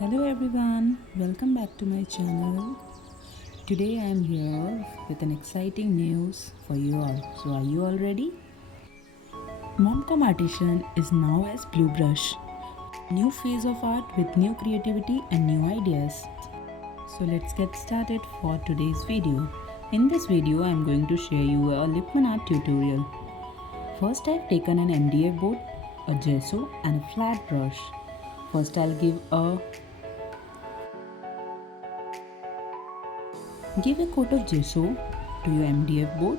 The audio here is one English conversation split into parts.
Hello everyone, welcome back to my channel. Today I am here with an exciting news for you all. So are you all ready? Momcom Artisan is now as BlueBrush. New phase of art with new creativity and new ideas. So let's get started for today's video. In this video I am going to share you a Lippan art tutorial. First I have taken an MDF board, a gesso and a flat brush. First I'll give a coat of gesso to your MDF board.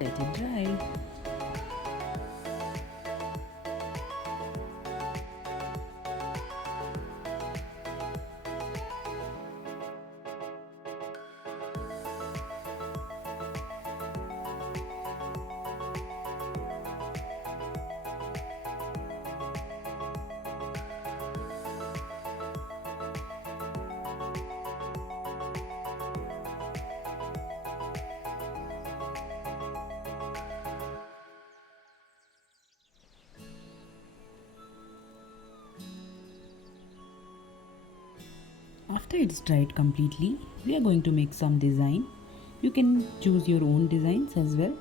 Let it dry. After it's dried completely, we are going to make some design. You can choose your own designs as well.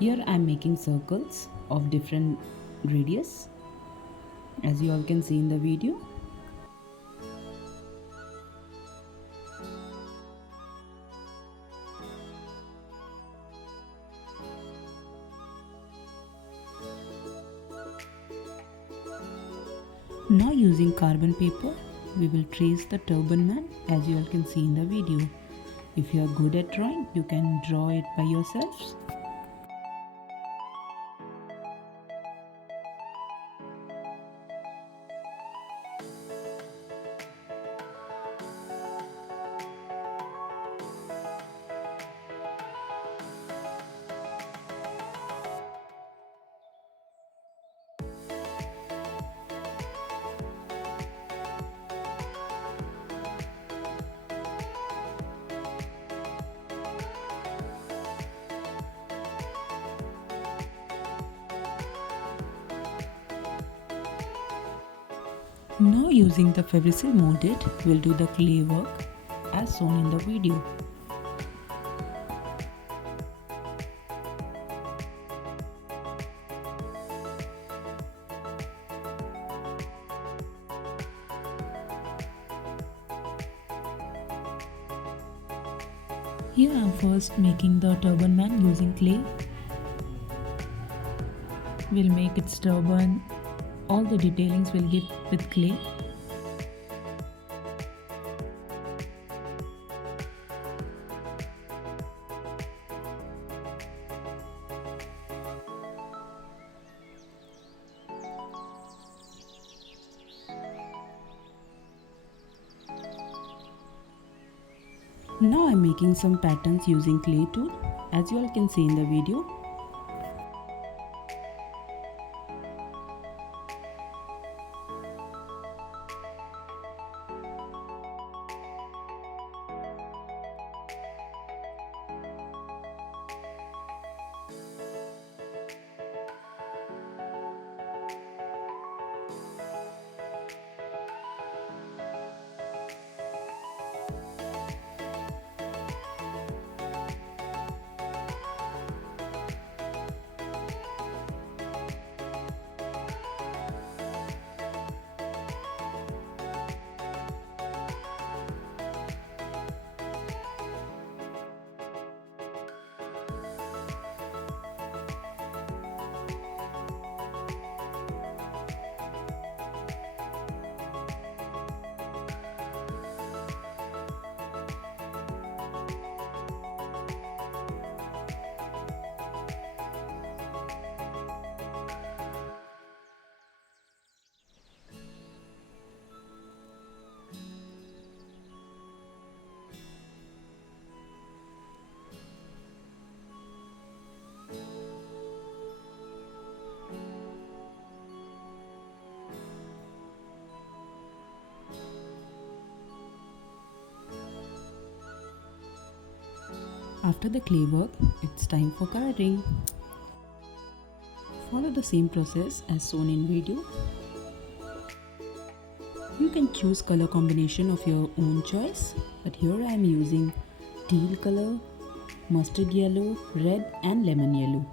Here I am making circles of different radius, as you all can see in the video. Now using carbon paper, we will trace the turban man, as you all can see in the video. If you are good at drawing, you can draw it by yourselves. Now using the Firefl mouldit, we'll do the clay work as shown in the video. Here I am first making the turban man using clay. We'll make its turban. All the detailings will give with clay. Now I'm making some patterns using clay tool, as you all can see in the video. After the clay work, it's time for coloring. Follow the same process as shown in video. You can choose color combination of your own choice, but here I am using teal color, mustard yellow, red and lemon yellow.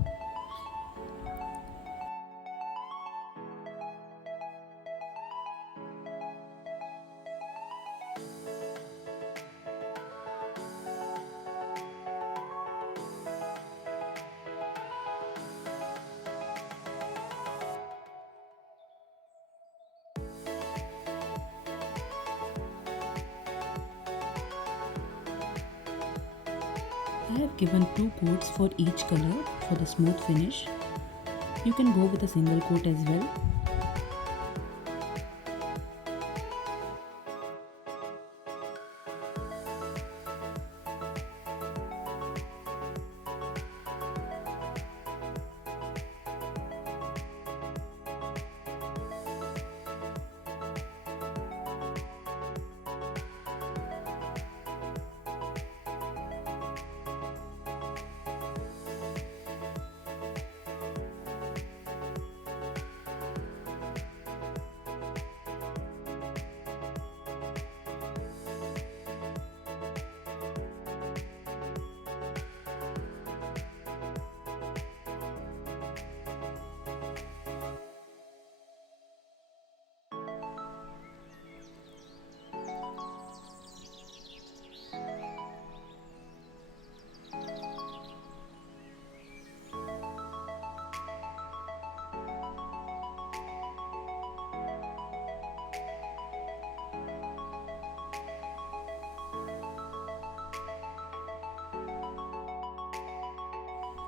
I have given 2 coats for each color for the smooth finish. You can go with a single coat as well.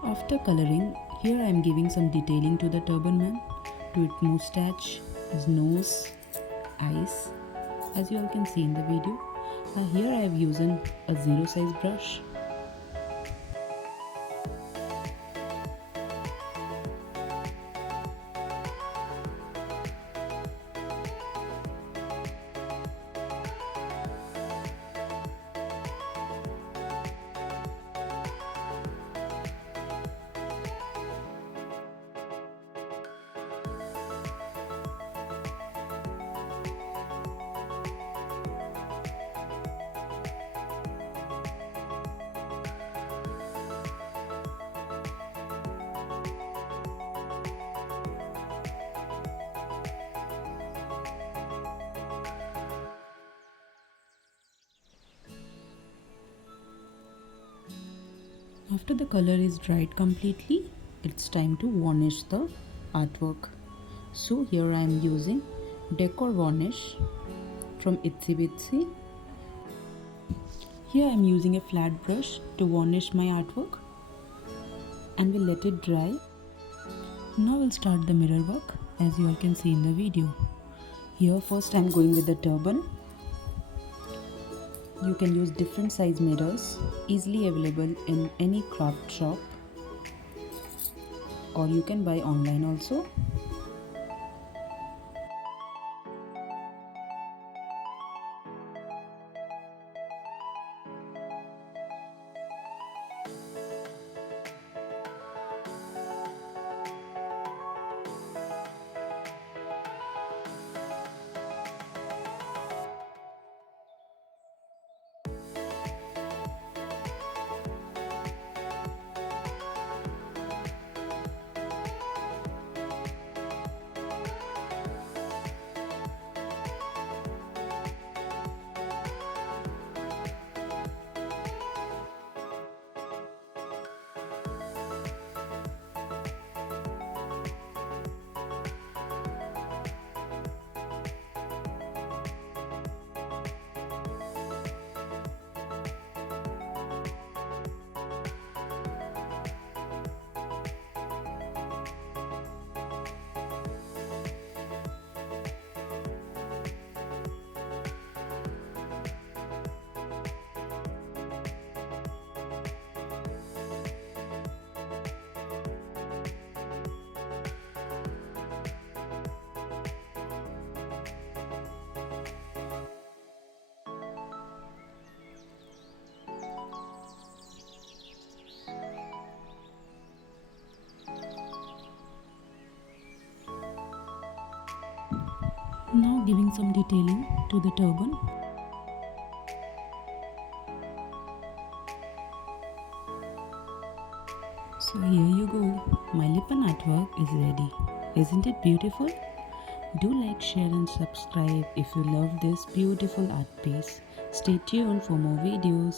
After coloring, here I am giving some detailing to the turban man, to its moustache, his nose, eyes, as you all can see in the video. Here I have used a 0 size brush. After the color is dried completely, it's time to varnish the artwork. So here I am using decor varnish from Itsy Bitsy. Here I am using a flat brush to varnish my artwork and will let it dry. Now we'll start the mirror work as you all can see in the video. Here first I am going with the turban. You can use different size mirrors, easily available in any craft shop, or you can buy online also. Now giving some detailing to the turban. So here you go, my Lippan artwork is ready. Isn't it beautiful? Do like, share and subscribe if you love this beautiful art piece. Stay tuned for more videos.